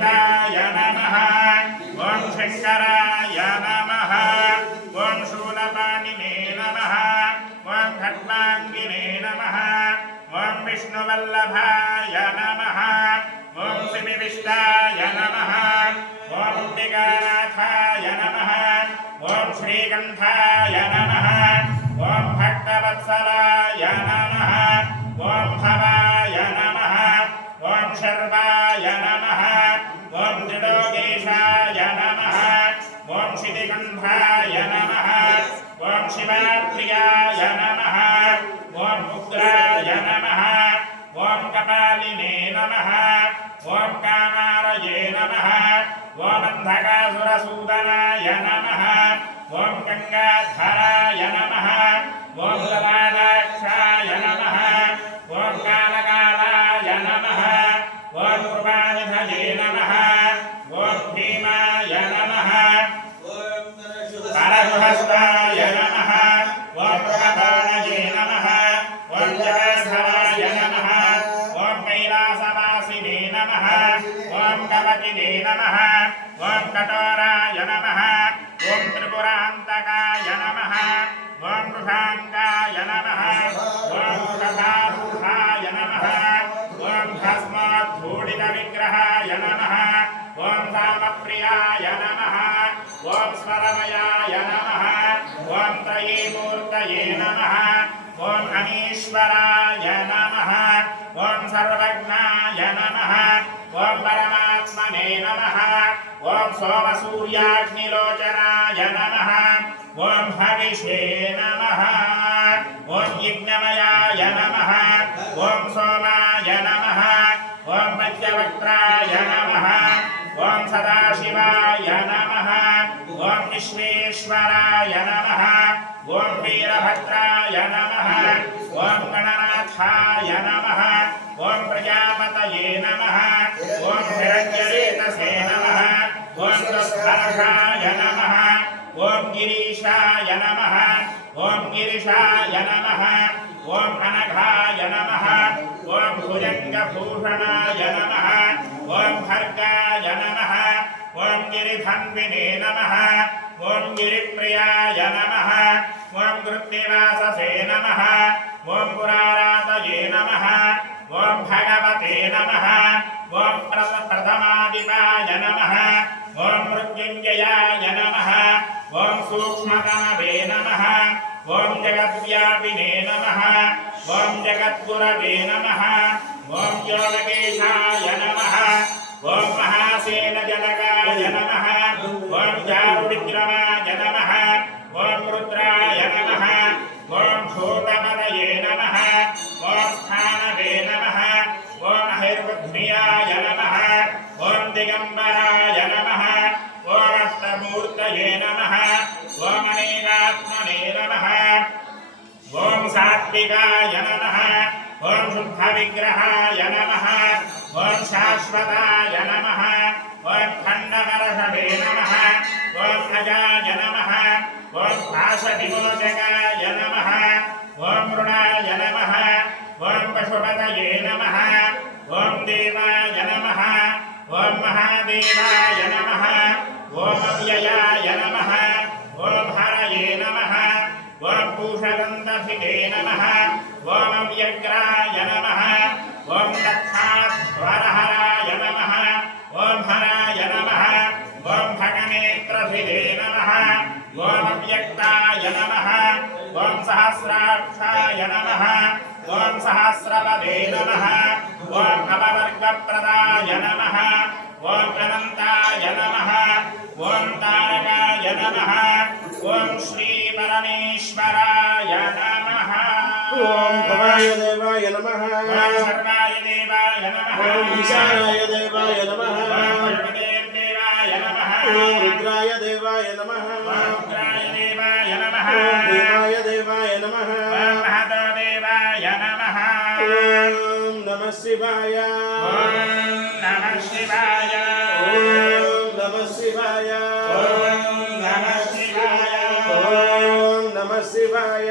నీలలోహితాయ నమః ఓం శంకరాయ నమః ఓం శూలపాణినే నమః ఓం ఖడ్వాంగినే నమః ఓం విష్ణువల్లభాయ నమః ఓం శివివిష్టాయ నమః ఓం దిగానాథాయ నమః ఓం శ్రీకంఠాయ నమః ఓం భక్తవత్సలాయ నమః ఓం భవాయ నమః ఓం శర్వాయ నమః ఓం శివాప్రియాయ నమః ఓం ఉగ్రాయ నమః ఓం కపాలినే నమః ఓం కామారయే నమః ఓం అంధకాసురసూదనాయ నమః ఓం గంగాధరాయ నమః ఓం ఓం కఠోరాయ నమ ఓం త్రిపురాంతకాయ నమ ఓం వృషాంగాయ నమ ఓం కథారూఢాయ నమ ఓం భస్మాద్ధూడిత విగ్రహాయ నమ ఓం రామప్రియాయ నమ ఓం స్మరమయాయ నమ ఓం త్రయీమూర్తయే నమ ఓం అనీశ్వరాయ నమ ఓం సర్వజ్ఞాయ నమ ఓం పరమా నమః ఓం సోమసూర్యాగ్నిలోచనాయ నమః ఓం హవిషే నమః ఓం యజ్ఞమయాయ నమః ఓం సోమాయ నమః ఓం మధ్యవక్త్రాయ నమః ఓం సదాశివాయ నమః ఓం విశ్వేశ్వరాయ నమః ఓం వీరభద్రాయ నమః ఓం గణనాథాయ నమః ఓం ప్రజాపతయే నమః ఓం గిరిశాయ నమః ఓం అనఘాయ నమః ఓం భుజంగభూషణాయ నమః ఓం భర్గాయ నమః ఓం గిరిధన్వినే నమః ఓం గిరిప్రియాయ నమః ఓం కృత్తివాససే నమః ఓం పురారాతయే నమః ఓం భగవతే నమః ఓం ప్రథ ప్రథమాదిపాయ నమః ఓం మృత్యుంజయాయ నమః ఓం సూక్ష్మతమవే నమః ఓం జగద్వ్యాపినే నమ. ఓం జగద్గురవే నమ. ఓం యోగకేశాయ నమ. ఓం మహాసేన జనకాయ నమ. ఓం చారువిక్రమాయ నమ. ఓం రుద్రాయ నమ. ఓం భూతపదయే నమ. ఓం స్థానవే నమ. ఓం హైర్బుద్ధియాయ నమ. ఓం దిగంబరాయ సాత్వికాయ నమః ఓం శుద్ధ విగ్రహాయ నమః ఓం శాశ్వతాయ నమః ఓం ఖండమరషభే నమః ఓం అజాయ నమః ఓం పాశ విమోచకాయ నమః ఓం మృణాయ నమః ఓం పశుపతయే నమః ఓం దేవాయ నమః ఓం మహాదేవాయ నమః ఓం गोमभूषदन्तभिदे नमः गोमव्यग्राय नमः ॐ दत्ताद्वारहराय नमः ॐ हराय नमः ॐ भगनेत्रभिदे नमः गोमव्यक्ताय नमः ॐ सहस्राक्षाय नमः ॐ सहस्रपदे नमः ॐ कपवर्गप्रदाय नमः ॐ अनन्ताय नमः ॐ तारकाय नमः ॐ श्री रणेश्वराय नमः ॐ भवाय देवाय नमः सर्वाय देवाय नमः ॐ ईशानाय देवाय नमः देवाय नमः ॐ रुद्राय देवाय नमः रुद्राय देवाय नमः देवाय देवाय नमः महादेवाय नमः ॐ नमः शिवाय ॐ नमः शिवाय ॐ नमः शिवाय vai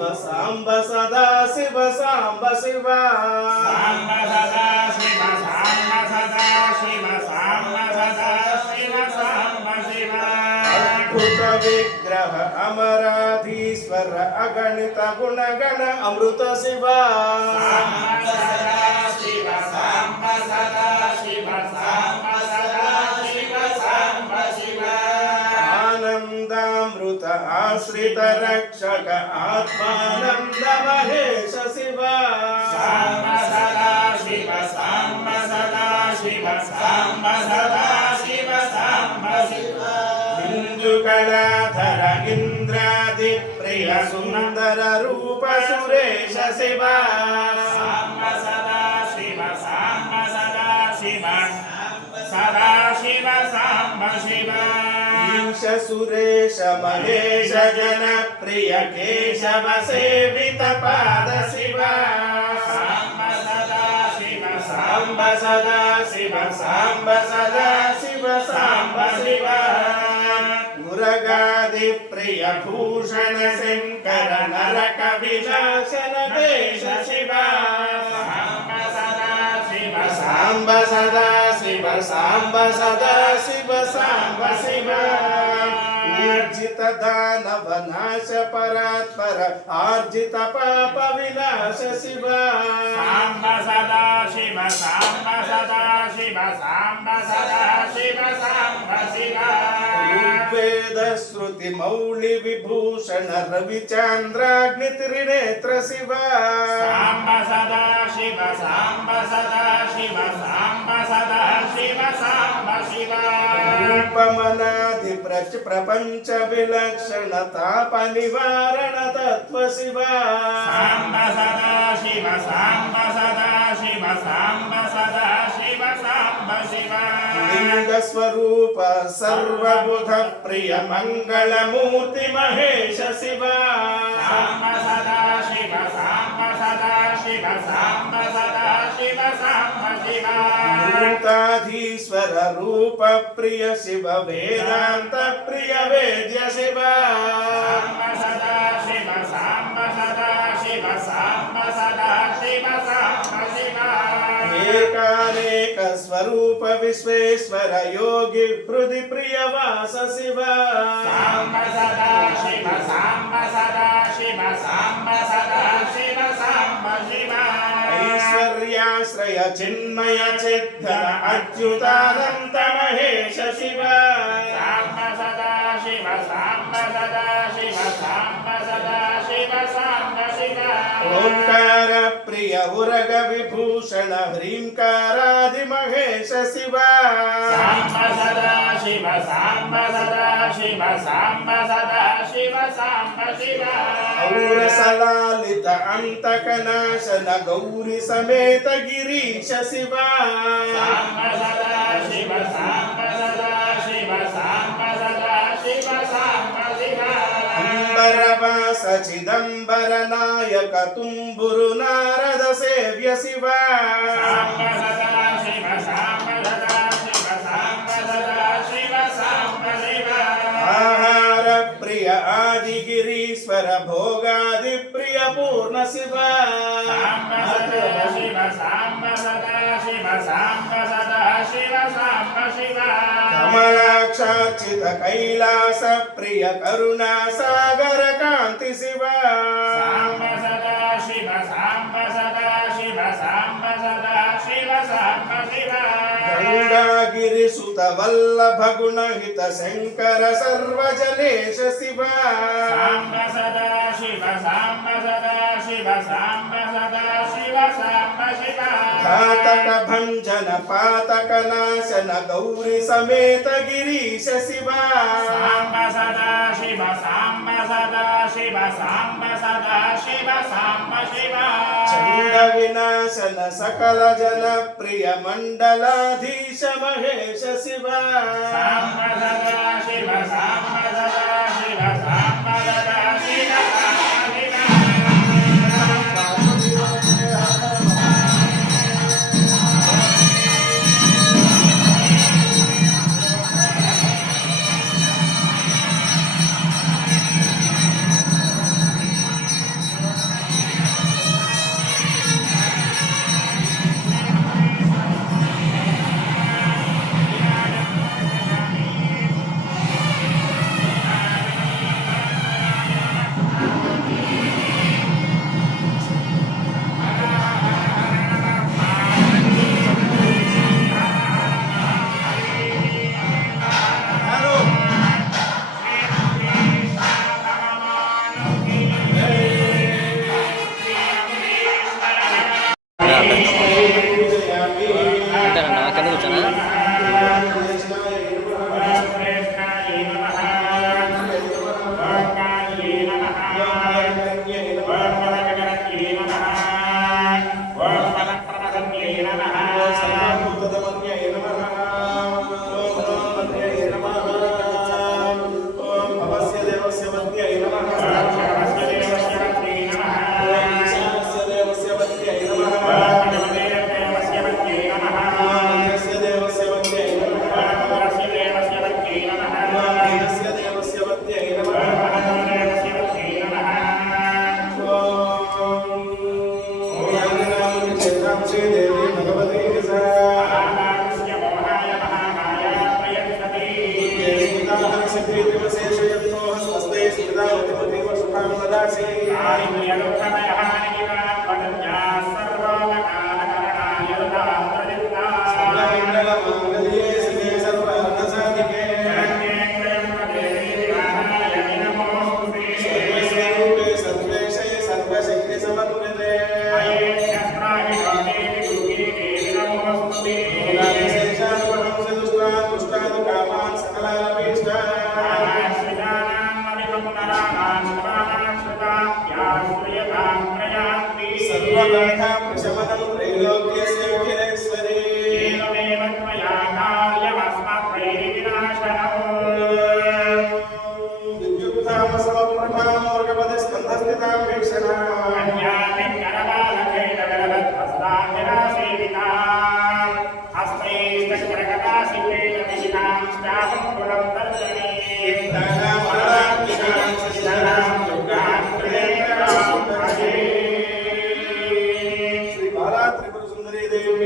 శివ సాంబ సదా శివ సాంబ శివ. సాంబ సదా శివ సాంబ సదా శివ సాంబ సదా శివ సాంబ శివ. అద్భుత విగ్రహ అమరాధీశ్వర అగణిత గుణగణ అమృత శివ. సాంబ आश्रितरक्षक आत्मानन्द महेश शिव साम सदा शिव साम सदा शिव साम सदा शिव साम शिव इन्दुकलाधर इन्द्रादिप्रिय सुन्दर रूप सुरेश शिव साम सदा शिव साम सदा शिव सदा शिव हर्ष सुरेश महेश जन प्रिय केशव सेवित पाद शिवा सांब सदा शिव सांब सदा शिव सांब शिव मुरगादि प्रिय भूषण शंकर नर कविशासन देश शिवा सांब सदा शिव सांब सदा शिव सांब शिव ఊర్జిత దానవ నాశ పరాత్పర ఆర్జిత పాప వినాశ శివ. సాంబ సదా శివ సాంబ సదా శివ సాంబ సదా శివ సాంబ శివ. ఋగ్వేద శృతి మౌళి విభూషణ రవిచంద్రాగ్ని త్రినేత్ర శివ. సాంబ సదా శివ సాంబ సదా శివ సాంబ సదా శివ సాంబ రూపమనాది ప్రచ ప్రపంచ విలక్షణ తాప నివారణ తత్వ శివ. సాంబ సదా శివ సాంబ సదా శివ సాంబ సదా శివ సాంబ శివ. లింగ స్వరూప సర్వబుధ ప్రియ మంగళమూర్తి మహేశ శివ. సాంబ సదా శివ సాంబ సదా శివ సాంబ సదా భూతాధీశ్వర రూప ప్రియ శివ వేదాంత ప్రియ వేద్య శివ. సాంబ సదా శివ సాంబ సదా శివ సాంబ సదా శివ సాంబ శివ. ఏకానేక స్వరూప విశ్వేశ్వర యోగి హృది ప్రియ వాస శివ. సాంబ సదా శివ సాంబ సదా శివ సాంబ సదా శివ సాంబ శివ ఐశ్వర్యాశ్రయ చిన్మయ చిద్ధర అచ్యుతానంత మహేశ శివ. సాంబ సదా శివ సాంబ సదా శివ సాంబ సదా శివ సాంబ శివ. ఓంకార ప్రియ ఉరగ విభూషణ హ్రీంకారాది మహేశ శివ. సాంబ సదా శివ సాంబ సదా శివ సాంబ సదా శివ సాంబ శివ. ఔరసలాలిత అంతక నాశన గౌరి సమేత గిరీశ శివ సాంబ సదా శివ సాంబ సదా శివ సాంబ సదా శివ సాంబ శివ అంబరవాస చిదంబర నాయక తుంబురు నారద సేవ్య శివ ప్రియ ఆది గిరీశ్వర భోగాది ప్రియ పూర్ణ శివ. సాంబ సదా శివ సాంబ సదా శివ సాంబ సదా శివ సాంబ శివ కమలాక్షార్చిత కైలాస ప్రియ కరుణా సాగర కాంతి శివ. गिरिसुतवल्लभगुणहितशङ्कर सर्वजनेश शिव। साम्ब सदा शिव साम्ब सदा शिव साम्ब सदा సాంబ సదా శివ సాంబ సదా శివ సాంబ శివ ఘాతక భంజన పాతక నాశన గౌరి సమేత గిరీశ శివ సాంబ సదా శివ సాంబ సదా శివ సాంబ సదా శివ సాంబ శివ చండ സുന്ദരീതയും